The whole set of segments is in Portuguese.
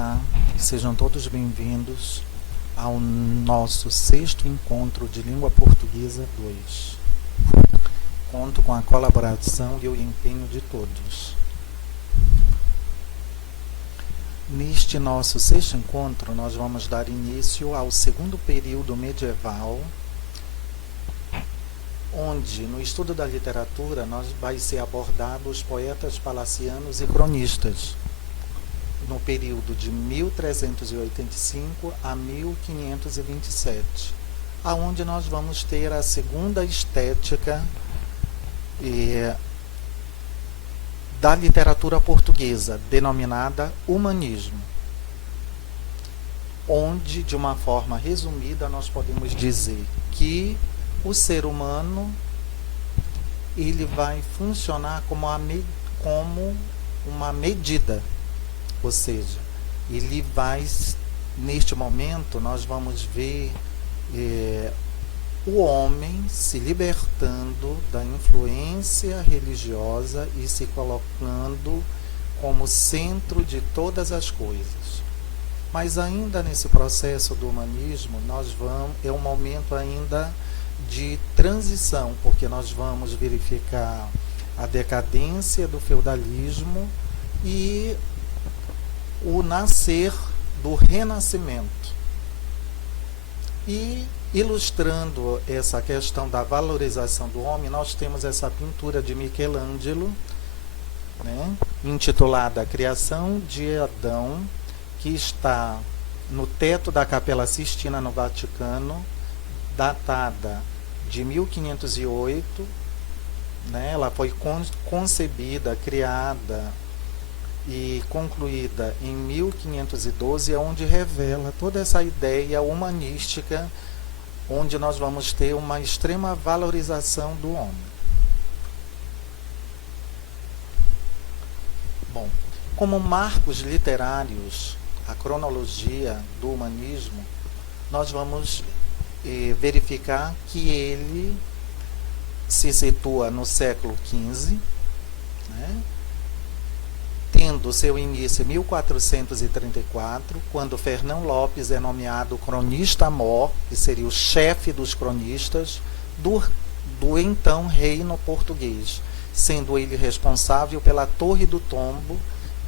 Olá, sejam todos bem-vindos ao nosso sexto encontro de língua portuguesa 2. Conto com a colaboração e o empenho de todos. Neste nosso sexto encontro, nós vamos dar início ao segundo período medieval, onde, no estudo da literatura, vai ser abordado os poetas palacianos e cronistas, no período de 1385 a 1527, aonde nós vamos ter a segunda estética da literatura portuguesa, denominada humanismo, onde, de uma forma resumida, nós podemos dizer que o ser humano ele vai funcionar como uma medida, ou seja, ele vai, neste momento, nós vamos ver o homem se libertando da influência religiosa e se colocando como centro de todas as coisas. Mas ainda nesse processo do humanismo, é um momento ainda de transição, porque nós vamos verificar a decadência do feudalismo e o nascer do renascimento. E, ilustrando essa questão da valorização do homem, nós temos essa pintura de Michelangelo, intitulada A Criação de Adão, que está no teto da Capela Sistina, no Vaticano, datada de 1508. Ela foi concebida, criada e concluída em 1512, onde revela toda essa ideia humanística, onde nós vamos ter uma extrema valorização do homem. Bom, como marcos literários, a cronologia do humanismo, nós vamos verificar que ele se situa no século XV, tendo seu início em 1434, quando Fernão Lopes é nomeado cronista-mor, que seria o chefe dos cronistas do então reino português, sendo ele responsável pela Torre do Tombo,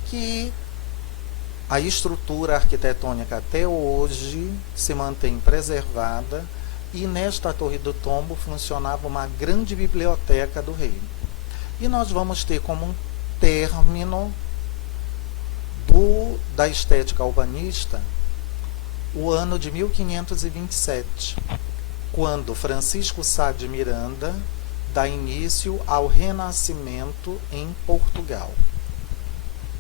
que a estrutura arquitetônica até hoje se mantém preservada, e nesta Torre do Tombo funcionava uma grande biblioteca do reino. E nós vamos ter como um término da estética urbanista o ano de 1527, quando Francisco Sá de Miranda dá início ao Renascimento em Portugal.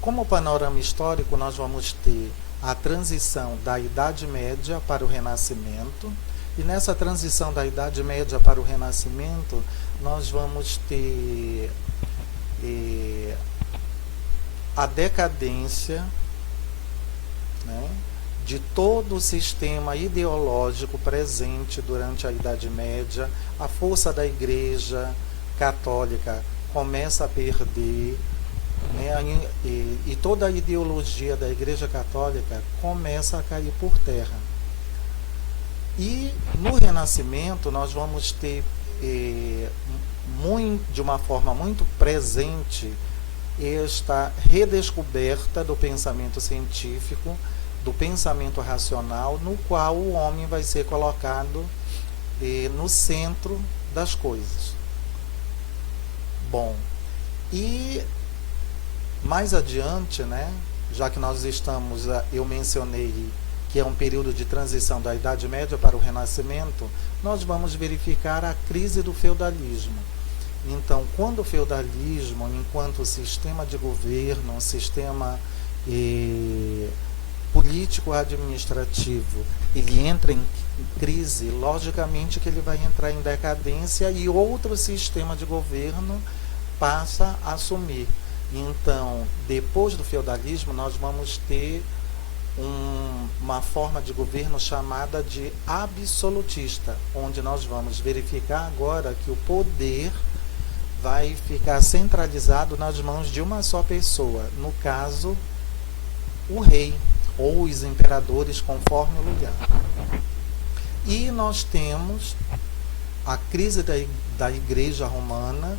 Como panorama histórico, nós vamos ter a transição da Idade Média para o Renascimento, e nessa transição da Idade Média para o Renascimento, nós vamos ter a decadência de todo o sistema ideológico presente durante a Idade Média. A força da Igreja Católica começa a perder, e toda a ideologia da Igreja Católica começa a cair por terra. E no Renascimento nós vamos ter de uma forma muito presente esta redescoberta do pensamento científico, do pensamento racional, no qual o homem vai ser colocado no centro das coisas. Bom, e mais adiante, já que nós estamos, eu mencionei que é um período de transição da Idade Média para o Renascimento, nós vamos verificar a crise do feudalismo. Então, quando o feudalismo, enquanto sistema de governo, um sistema político-administrativo, ele entra em crise, logicamente que ele vai entrar em decadência e outro sistema de governo passa a assumir. Então, depois do feudalismo, nós vamos ter uma forma de governo chamada de absolutista, onde nós vamos verificar agora que o poder vai ficar centralizado nas mãos de uma só pessoa, no caso, o rei. ou os imperadores, conforme o lugar. E nós temos a crise da Igreja Romana,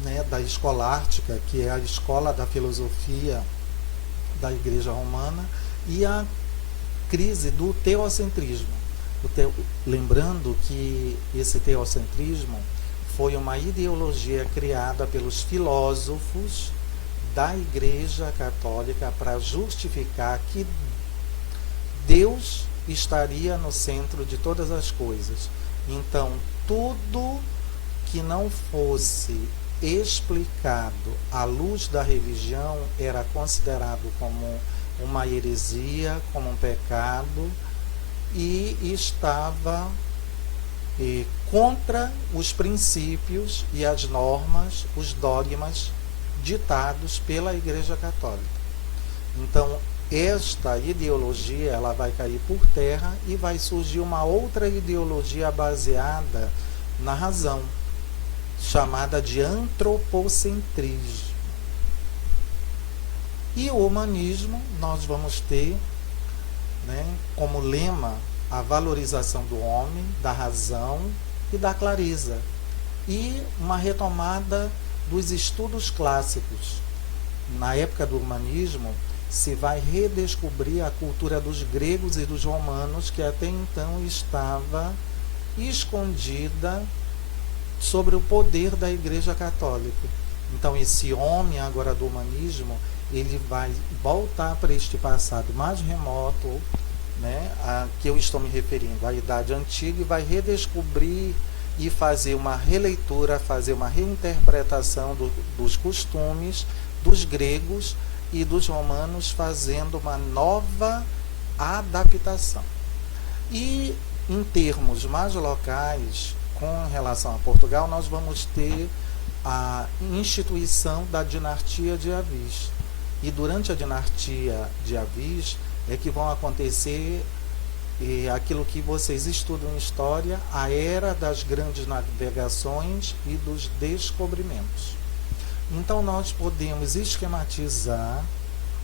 né, da escolástica, que é a escola da filosofia da Igreja Romana, e a crise do teocentrismo. Lembrando que esse teocentrismo foi uma ideologia criada pelos filósofos da Igreja Católica para justificar que Deus estaria no centro de todas as coisas. Então, tudo que não fosse explicado à luz da religião era considerado como uma heresia, como um pecado, e estava contra os princípios e as normas, os dogmas ditados pela Igreja Católica. Então, esta ideologia ela vai cair por terra e vai surgir uma outra ideologia baseada na razão, chamada de antropocentrismo. E o humanismo, nós vamos ter, né, como lema a valorização do homem, da razão e da clareza, e uma retomada dos estudos clássicos. Na época do humanismo, se vai redescobrir a cultura dos gregos e dos romanos, que até então estava escondida sobre o poder da Igreja Católica. Então, esse homem agora do humanismo, ele vai voltar para este passado mais remoto, né, a que eu estou me referindo, à Idade Antiga, e vai redescobrir e fazer uma releitura, fazer uma reinterpretação dos costumes dos gregos e dos romanos, fazendo uma nova adaptação. E em termos mais locais, com relação a Portugal, nós vamos ter a instituição da dinastia de Avis. E durante a dinastia de Avis é que vão acontecer aquilo que vocês estudam em história, a era das grandes navegações e dos descobrimentos. Então nós podemos esquematizar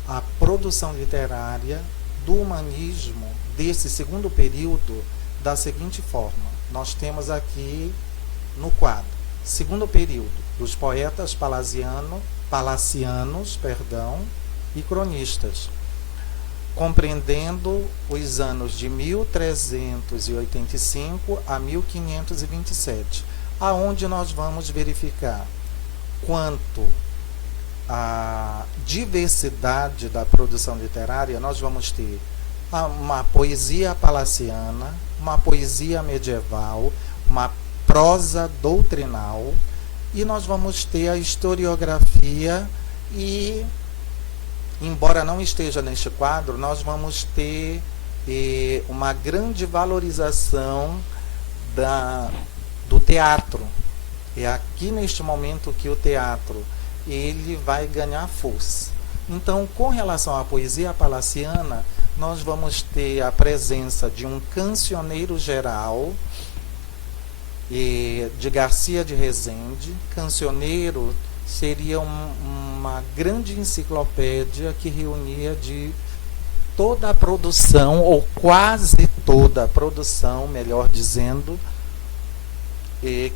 a produção literária do humanismo desse segundo período da seguinte forma. Nós temos aqui no quadro, segundo período, dos poetas palacianos e cronistas, compreendendo os anos de 1385 a 1527, aonde nós vamos verificar quanto à diversidade da produção literária. Nós vamos ter uma poesia palaciana, uma poesia medieval, uma prosa doutrinal, e nós vamos ter a historiografia e, embora não esteja neste quadro, nós vamos ter uma grande valorização do teatro. É aqui neste momento que o teatro ele vai ganhar força. Então, com relação à poesia palaciana, nós vamos ter a presença de um cancioneiro geral de Garcia de Rezende. Cancioneiro seria uma grande enciclopédia que reunia de toda a produção, ou quase toda a produção, melhor dizendo,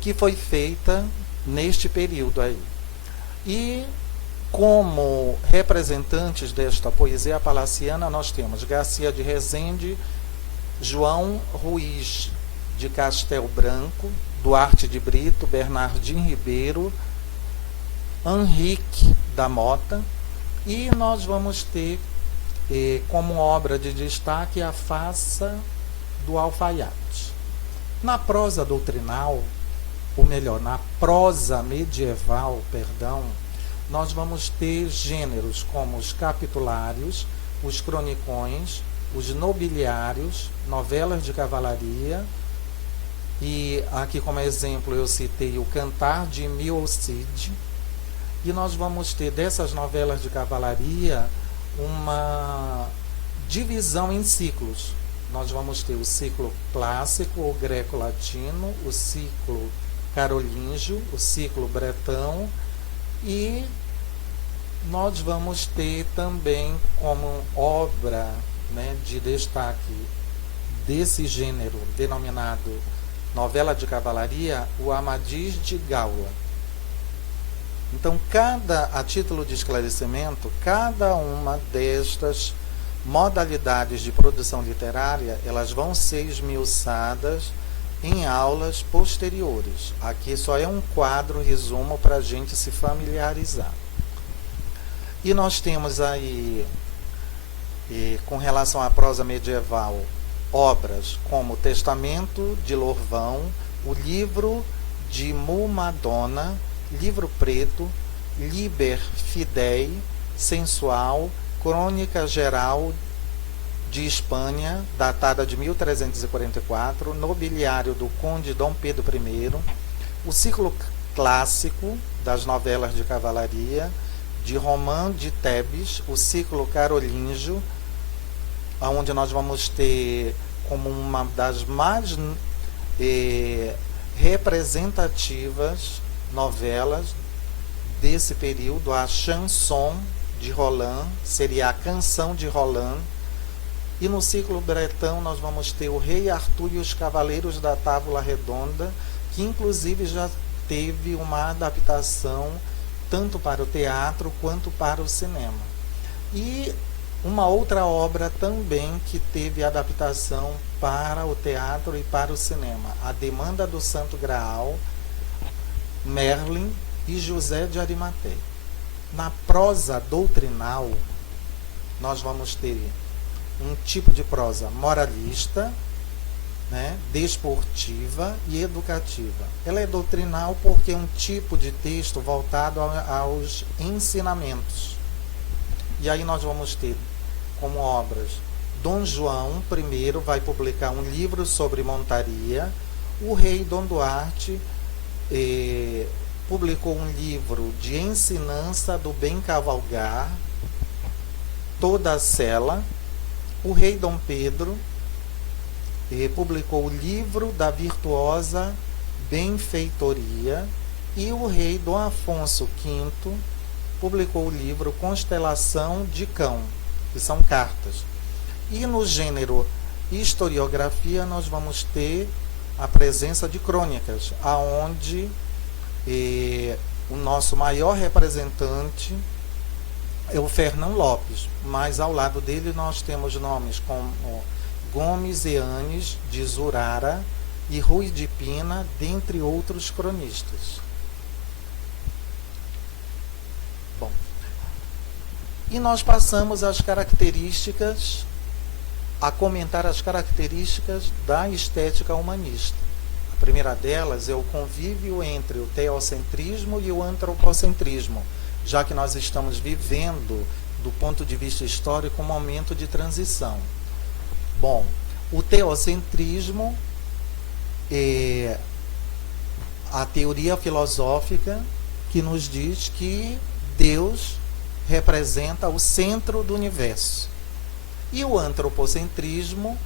que foi feita neste período aí. E como representantes desta poesia palaciana, nós temos Garcia de Rezende, João Ruiz de Castel Branco, Duarte de Brito, Bernardino Ribeiro, Henrique da Mota, e nós vamos ter como obra de destaque a Faça do Alfaiate. Na prosa doutrinal, ou melhor, na prosa medieval, nós vamos ter gêneros como os capitulários, os cronicões, os nobiliários, novelas de cavalaria, e aqui como exemplo eu citei o Cantar de Emil Cid. E nós vamos ter dessas novelas de cavalaria uma divisão em ciclos. Nós vamos ter o ciclo clássico ou greco-latino, o ciclo carolíngio, o ciclo bretão, e nós vamos ter também como obra, né, de destaque desse gênero denominado novela de cavalaria, o Amadis de Gaula. Então, a título de esclarecimento, cada uma destas modalidades de produção literária, elas vão ser esmiuçadas em aulas posteriores. Aqui só é um quadro, resumo, para a gente se familiarizar. E nós temos aí, com relação à prosa medieval, obras como o Testamento de Lorvão, o Livro de Mulmadona, Livro Preto, Liber Fidei, Sensual, Crônica Geral de Espanha, datada de 1344, Nobiliário do Conde Dom Pedro I, o ciclo clássico das novelas de cavalaria, de Romão de Tebes, o ciclo carolíngio, onde nós vamos ter como uma das mais representativas novelas desse período, a Chanson de Roland, seria a Canção de Roland. E no ciclo bretão nós vamos ter o Rei Arthur e os Cavaleiros da Távola Redonda, que inclusive já teve uma adaptação tanto para o teatro quanto para o cinema. E uma outra obra também que teve adaptação para o teatro e para o cinema, A Demanda do Santo Graal, Merlin e José de Arimateia. Na prosa doutrinal, nós vamos ter um tipo de prosa moralista, né, desportiva e educativa. Ela é doutrinal porque é um tipo de texto voltado aos ensinamentos. E aí nós vamos ter como obras, Dom João I vai publicar um livro sobre montaria, o rei Dom Duarte publicou um livro de ensinança do bem cavalgar, Toda a Sela, o rei Dom Pedro publicou o livro da virtuosa benfeitoria e o rei Dom Afonso V publicou o livro Constelação de Cão, que são cartas. E no gênero historiografia nós vamos ter a presença de crônicas, aonde o nosso maior representante é o Fernão Lopes, mas ao lado dele nós temos nomes como Gomes Eanes de Zurara e Rui de Pina, dentre outros cronistas. Bom, e nós passamos às características, a comentar as características da estética humanista. A primeira delas é o convívio entre o teocentrismo e o antropocentrismo, já que nós estamos vivendo, do ponto de vista histórico, um momento de transição. Bom, o teocentrismo é a teoria filosófica que nos diz que Deus representa o centro do universo. E o antropocentrismo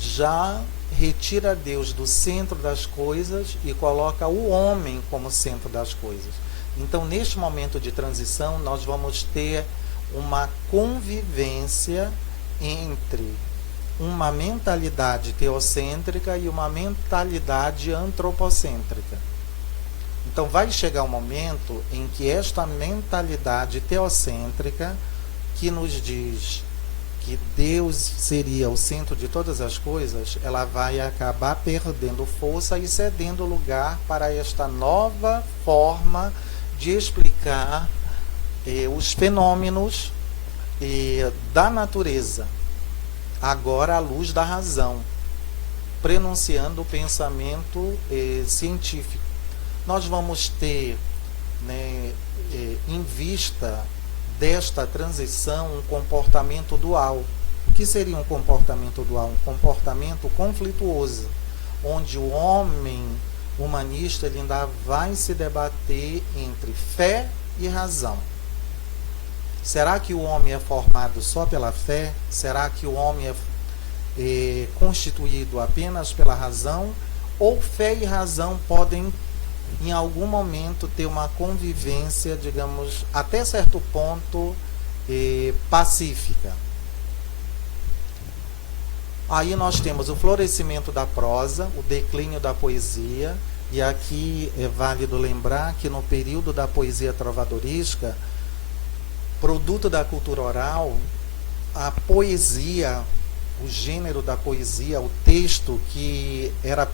já retira Deus do centro das coisas e coloca o homem como centro das coisas. Então, neste momento de transição, nós vamos ter uma convivência entre uma mentalidade teocêntrica e uma mentalidade antropocêntrica. Então, vai chegar um momento em que esta mentalidade teocêntrica, que nos diz que Deus seria o centro de todas as coisas, ela vai acabar perdendo força e cedendo lugar para esta nova forma de explicar os fenômenos da natureza, agora à luz da razão, prenunciando o pensamento científico. Nós vamos ter, né, em vista desta transição, um comportamento dual. O que seria um comportamento dual? Um comportamento conflituoso, onde o homem humanista ele ainda vai se debater entre fé e razão. Será que o homem é formado só pela fé? Será que o homem é constituído apenas pela razão? Ou fé e razão podem em algum momento ter uma convivência, digamos, até certo ponto pacífica. Aí nós temos o florescimento da prosa, o declínio da poesia, e aqui é válido lembrar que no período da poesia trovadorística, produto da cultura oral, a poesia, o gênero da poesia, o texto que era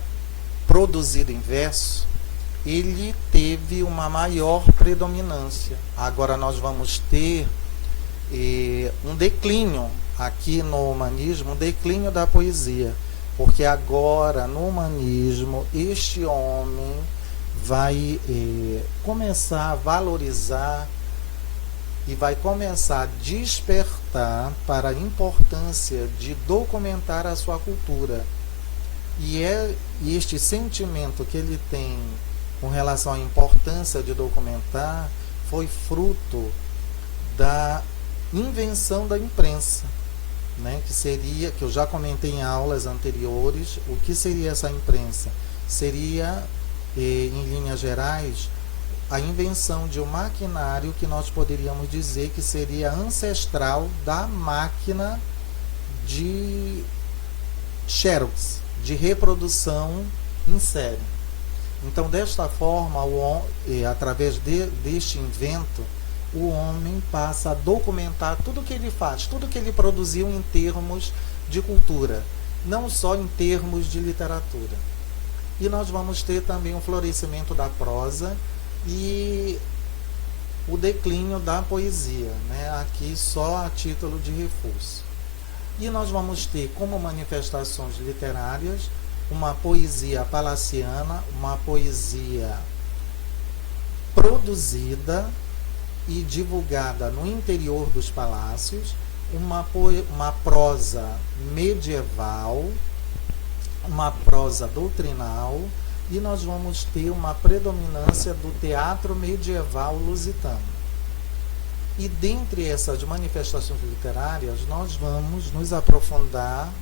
produzido em verso, ele teve uma maior predominância. Agora nós vamos ter um declínio aqui no humanismo, um declínio da poesia, porque agora no humanismo este homem vai começar a valorizar e vai começar a despertar para a importância de documentar a sua cultura. E este sentimento que ele tem com relação à importância de documentar foi fruto da invenção da imprensa, né? Que eu já comentei em aulas anteriores. O que seria essa imprensa? Seria, em linhas gerais, a invenção de um maquinário que nós poderíamos dizer que seria ancestral da máquina de Xerox, de reprodução em série. Então, desta forma, através deste invento, o homem passa a documentar tudo que ele faz, tudo que ele produziu em termos de cultura, não só em termos de literatura. E nós vamos ter também o florescimento da prosa e o declínio da poesia, né? Aqui só a título de reforço. E nós vamos ter como manifestações literárias uma poesia palaciana, uma poesia produzida e divulgada no interior dos palácios, uma prosa medieval, uma prosa doutrinal, e nós vamos ter uma predominância do teatro medieval lusitano. E dentre essas manifestações literárias, nós vamos nos aprofundar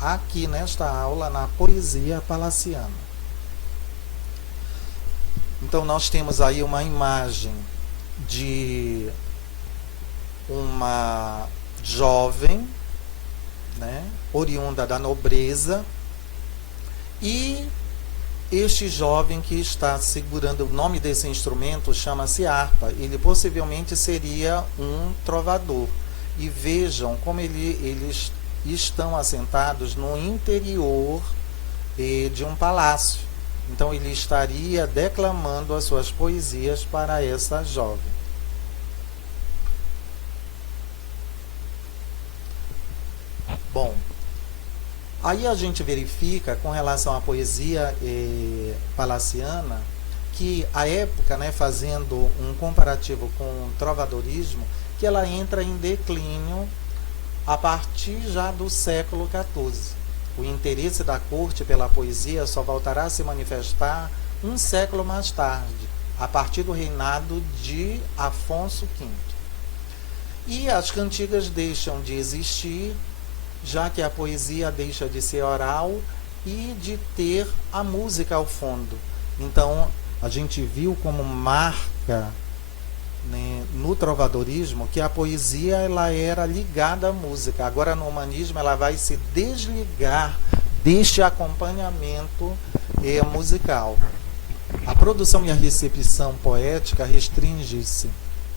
aqui nesta aula na poesia palaciana. Então nós temos aí uma imagem de uma jovem, né, oriunda da nobreza, e este jovem que está segurando, o nome desse instrumento chama-se harpa. Ele possivelmente seria um trovador. E vejam como eles estão assentados no interior de um palácio. Então ele estaria declamando as suas poesias para essa jovem. Bom, aí a gente verifica com relação à poesia palaciana que a época, né, fazendo um comparativo com o trovadorismo, que ela entra em declínio a partir já do século XIV. O interesse da corte pela poesia só voltará a se manifestar um século mais tarde, a partir do reinado de Afonso V. E as cantigas deixam de existir, já que a poesia deixa de ser oral e de ter a música ao fundo. Então, a gente viu como marca, né, no trovadorismo, que a poesia ela era ligada à música. Agora no humanismo ela vai se desligar deste acompanhamento musical. A produção e a recepção poética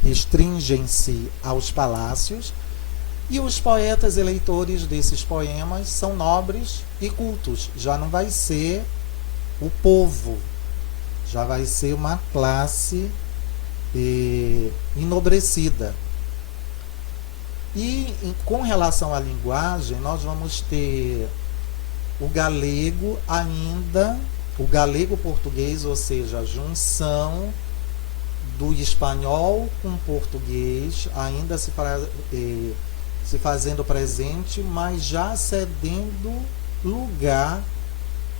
restringem-se aos palácios, e os poetas eleitores desses poemas são nobres e cultos. Já não vai ser o povo, já vai ser uma classe enobrecida. E com relação à linguagem, nós vamos ter o galego ainda, o galego-português, ou seja, a junção do espanhol com o português, ainda se fazendo presente, mas já cedendo lugar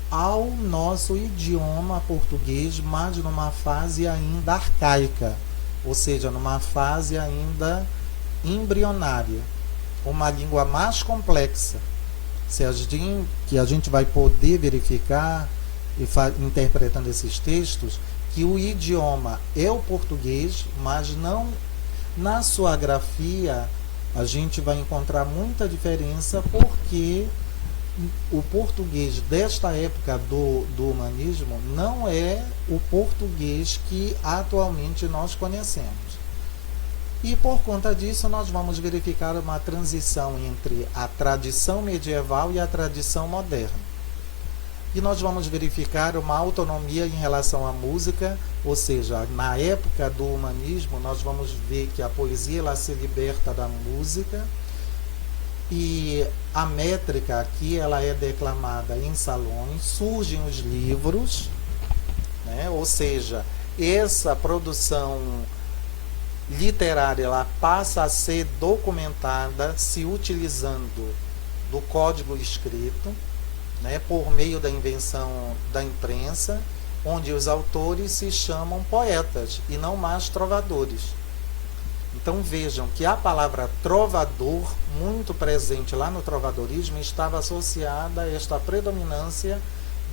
ao nosso idioma português, mas numa fase ainda arcaica, ou seja, numa fase ainda embrionária, uma língua mais complexa, que a gente vai poder verificar, interpretando esses textos, que o idioma é o português, mas não na sua grafia a gente vai encontrar muita diferença, porque o português desta época do humanismo não é o português que atualmente nós conhecemos. E por conta disso nós vamos verificar uma transição entre a tradição medieval e a tradição moderna. E nós vamos verificar uma autonomia em relação à música, ou seja, na época do humanismo nós vamos ver que a poesia ela se liberta da música, e a métrica aqui ela é declamada em salões, surgem os livros, né? Ou seja, essa produção literária ela passa a ser documentada se utilizando do código escrito, né, por meio da invenção da imprensa, onde os autores se chamam poetas e não mais trovadores. Então vejam que a palavra trovador, muito presente lá no trovadorismo, estava associada a esta predominância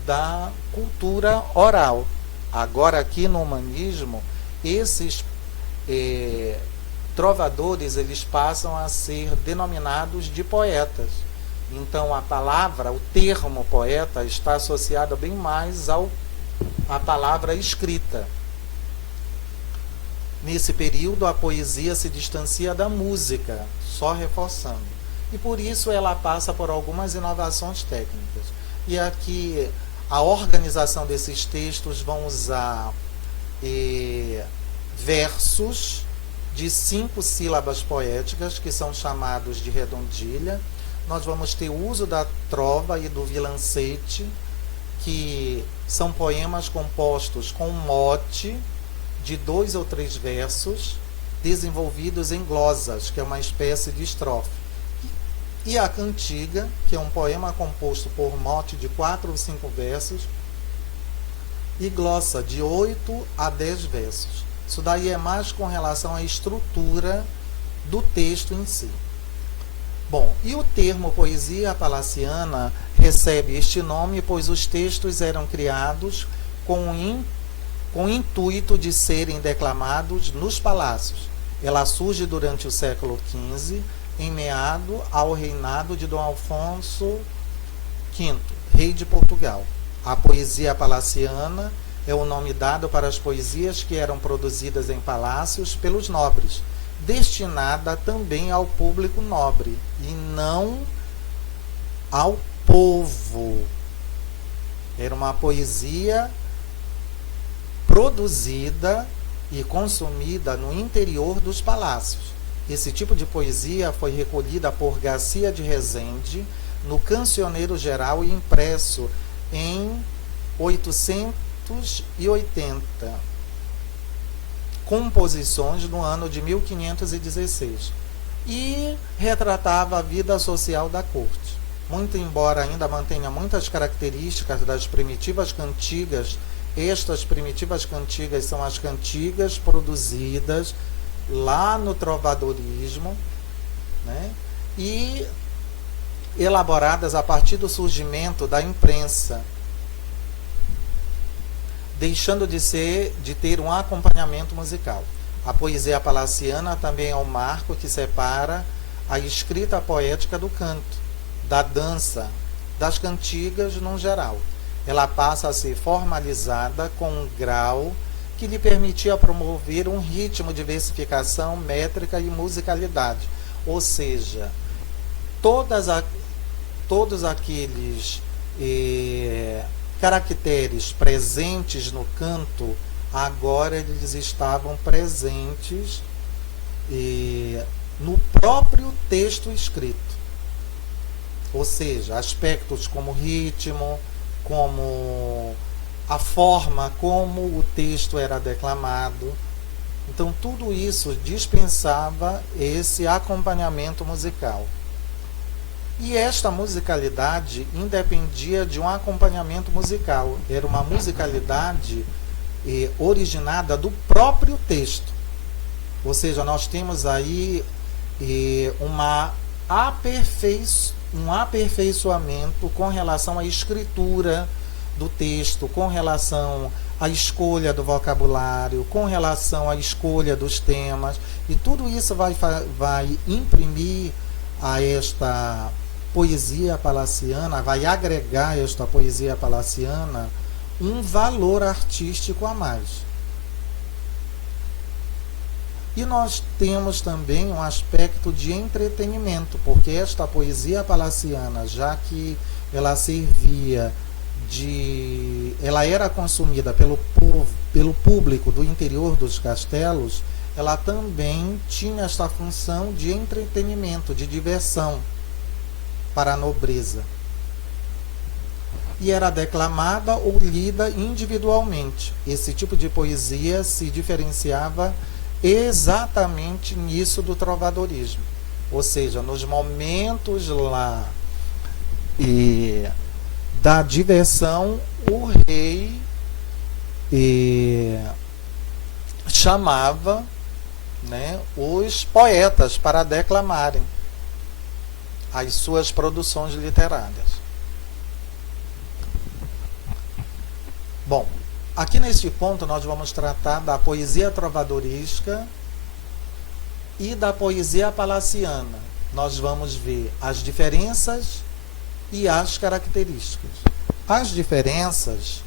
da cultura oral. Agora aqui no humanismo, esses trovadores eles passam a ser denominados de poetas. Então a palavra, o termo poeta está associado bem mais à palavra escrita. Nesse período, a poesia se distancia da música, só reforçando. E por isso ela passa por algumas inovações técnicas. E aqui a organização desses textos vão usar versos de 5 sílabas poéticas, que são chamados de redondilha. Nós vamos ter o uso da trova e do vilancete, que são poemas compostos com mote de 2 ou 3 versos, desenvolvidos em glosas, que é uma espécie de estrofe. E a cantiga, que é um poema composto por mote de 4 ou 5 versos, e glossa de 8 a 10 versos. Isso daí é mais com relação à estrutura do texto em si. Bom, e o termo poesia palaciana recebe este nome pois os textos eram criados com o intuito de serem declamados nos palácios. Ela surge durante o século XV, em meado ao reinado de Dom Afonso V, rei de Portugal. A poesia palaciana é o nome dado para as poesias que eram produzidas em palácios pelos nobres, destinada também ao público nobre e não ao povo. Era uma poesia produzida e consumida no interior dos palácios. Esse tipo de poesia foi recolhida por Garcia de Rezende no Cancioneiro Geral e impresso em 880, composições no ano de 1516, e retratava a vida social da corte. Muito embora ainda mantenha muitas características das primitivas cantigas, estas primitivas cantigas são as cantigas produzidas lá no trovadorismo, né, e elaboradas a partir do surgimento da imprensa, deixando de ter um acompanhamento musical. A poesia palaciana também é um marco que separa a escrita poética do canto, da dança, das cantigas no geral. Ela passa a ser formalizada com um grau que lhe permitia promover um ritmo de versificação, métrica e musicalidade. Ou seja, todos aqueles caracteres presentes no canto, agora eles estavam presentes no próprio texto escrito. Ou seja, aspectos como ritmo, como a forma como o texto era declamado. Então, tudo isso dispensava esse acompanhamento musical. E esta musicalidade independia de um acompanhamento musical. Era uma musicalidade originada do próprio texto. Ou seja, nós temos aí um aperfeiçoamento com relação à escritura do texto, com relação a escolha do vocabulário, com relação à escolha dos temas, e tudo isso vai imprimir a esta poesia palaciana, vai agregar a esta poesia palaciana um valor artístico a mais. E nós temos também um aspecto de entretenimento, porque esta poesia palaciana, já que ela servia ela era consumida pelo povo, pelo público do interior dos castelos, ela também tinha esta função de entretenimento, de diversão para a nobreza. E era declamada ou lida individualmente. Esse tipo de poesia se diferenciava exatamente nisso do trovadorismo. Ou seja, nos momentos lá da diversão, o rei chamava, né, os poetas para declamarem as suas produções literárias. Bom, aqui neste ponto nós vamos tratar da poesia trovadorística e da poesia palaciana. Nós vamos ver as diferenças e as características. As diferenças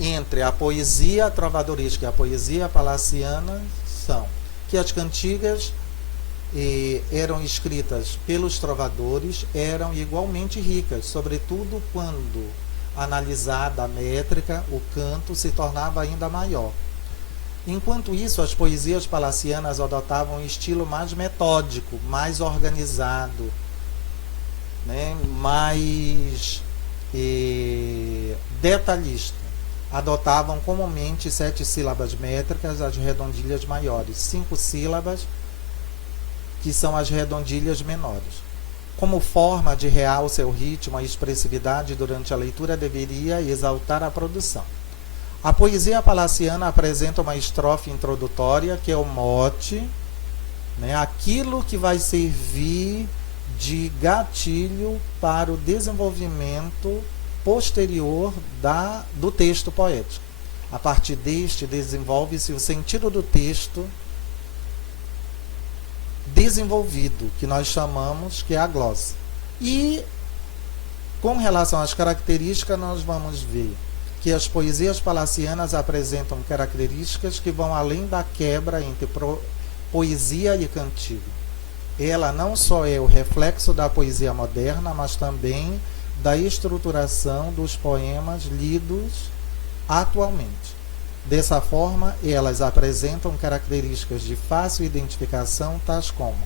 entre a poesia trovadorística e a poesia palaciana são que as cantigas eram escritas pelos trovadores, eram igualmente ricas, sobretudo quando analisada a métrica, o canto se tornava ainda maior. Enquanto isso, as poesias palacianas adotavam um estilo mais metódico, mais organizado, né, mais detalhista. Adotavam comumente 7 sílabas métricas, as redondilhas maiores, 5 sílabas, que são as redondilhas menores. Como forma de realce o ritmo, a expressividade durante a leitura deveria exaltar a produção. A poesia palaciana apresenta uma estrofe introdutória, que é o mote, né, aquilo que vai servir de gatilho para o desenvolvimento posterior do texto poético. A partir deste, desenvolve-se o sentido do texto desenvolvido, que nós chamamos que é a glosa. E, com relação às características, nós vamos ver que as poesias palacianas apresentam características que vão além da quebra entre poesia e cantiga. Ela não só é o reflexo da poesia moderna, mas também da estruturação dos poemas lidos atualmente. Dessa forma, elas apresentam características de fácil identificação, tais como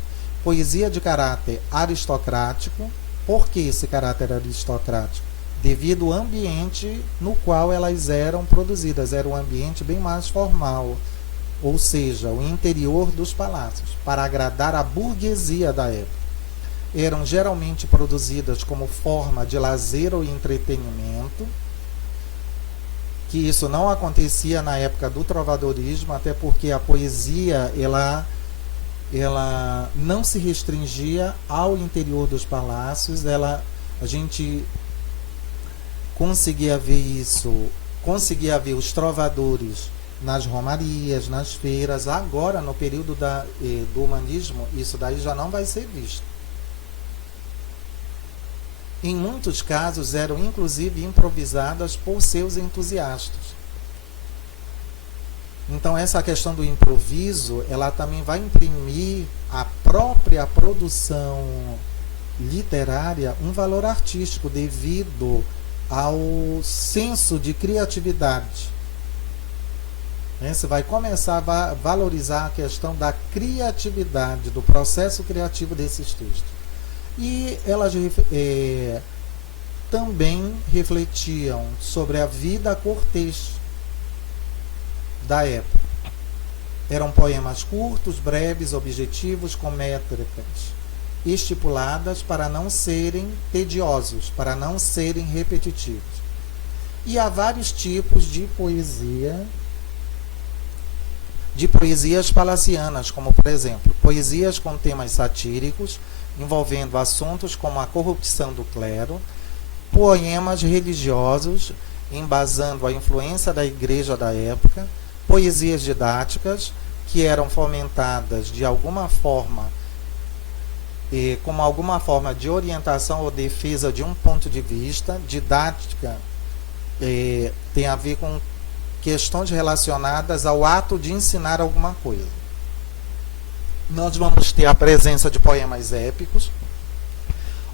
poesia de caráter aristocrático. Por que esse caráter aristocrático? Devido ao ambiente no qual elas eram produzidas. Era um ambiente bem mais formal, ou seja, o interior dos palácios, para agradar a burguesia da época. Eram geralmente produzidas como forma de lazer ou entretenimento, que isso não acontecia na época do trovadorismo, até porque a poesia ela não se restringia ao interior dos palácios. A gente conseguia ver os trovadores nas romarias, nas feiras. Agora, no período do humanismo, isso daí já não vai ser visto. Em muitos casos, eram inclusive improvisadas por seus entusiastas. Então, essa questão do improviso, ela também vai imprimir à própria produção literária um valor artístico devido ao senso de criatividade. Você vai começar a valorizar a questão da criatividade, do processo criativo desses textos. E elas também refletiam sobre a vida cortês da época. Eram poemas curtos, breves, objetivos, com métricas estipuladas para não serem tediosos, para não serem repetitivos. E há vários tipos de poesias palacianas, como, por exemplo, poesias com temas satíricos, envolvendo assuntos como a corrupção do clero, poemas religiosos, embasando a influência da igreja da época, poesias didáticas, que eram fomentadas de alguma forma, como alguma forma de orientação ou defesa de um ponto de vista. Didática tem a ver com questões relacionadas ao ato de ensinar alguma coisa. Nós vamos ter a presença de poemas épicos,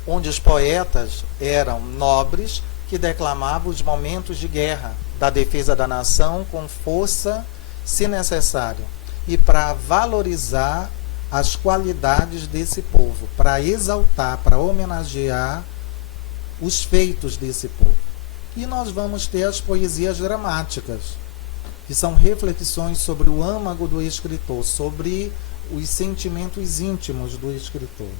onde os poetas eram nobres que declamavam os momentos de guerra, da defesa da nação com força, se necessário, e para valorizar as qualidades desse povo, para exaltar, para homenagear os feitos desse povo. E nós vamos ter as poesias dramáticas, que são reflexões sobre o âmago do escritor, sobre os sentimentos íntimos do escritor.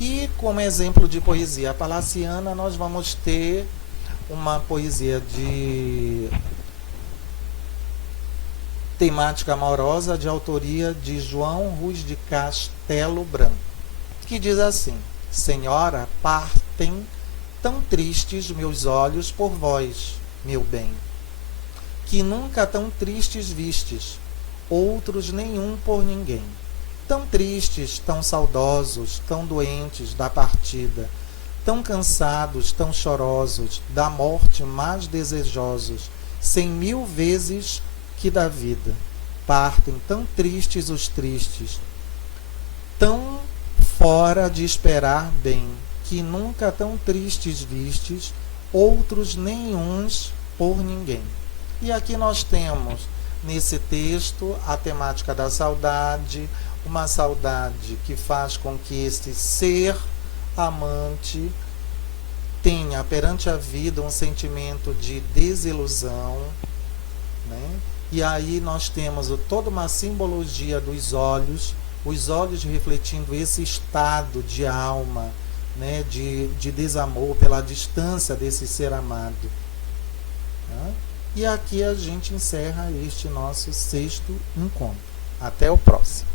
E como exemplo de poesia palaciana, nós vamos ter uma poesia de temática amorosa de autoria de João Ruiz de Castelo Branco, que diz assim: Senhora, partem tão tristes meus olhos por vós, meu bem, que nunca tão tristes vistes, outros nenhum por ninguém. Tão tristes, tão saudosos, tão doentes da partida, tão cansados, tão chorosos, da morte mais desejosos, 100.000 vezes que da vida. Partem tão tristes os tristes, tão fora de esperar bem, que nunca tão tristes vistes, outros nenhuns por ninguém. E aqui nós temos, nesse texto, a temática da saudade, uma saudade que faz com que este ser amante tenha perante a vida um sentimento de desilusão, né? E aí nós temos toda uma simbologia dos olhos, os olhos refletindo esse estado de alma, né? de desamor pela distância desse ser amado. Né? E aqui a gente encerra este nosso 6º encontro. Até o próximo.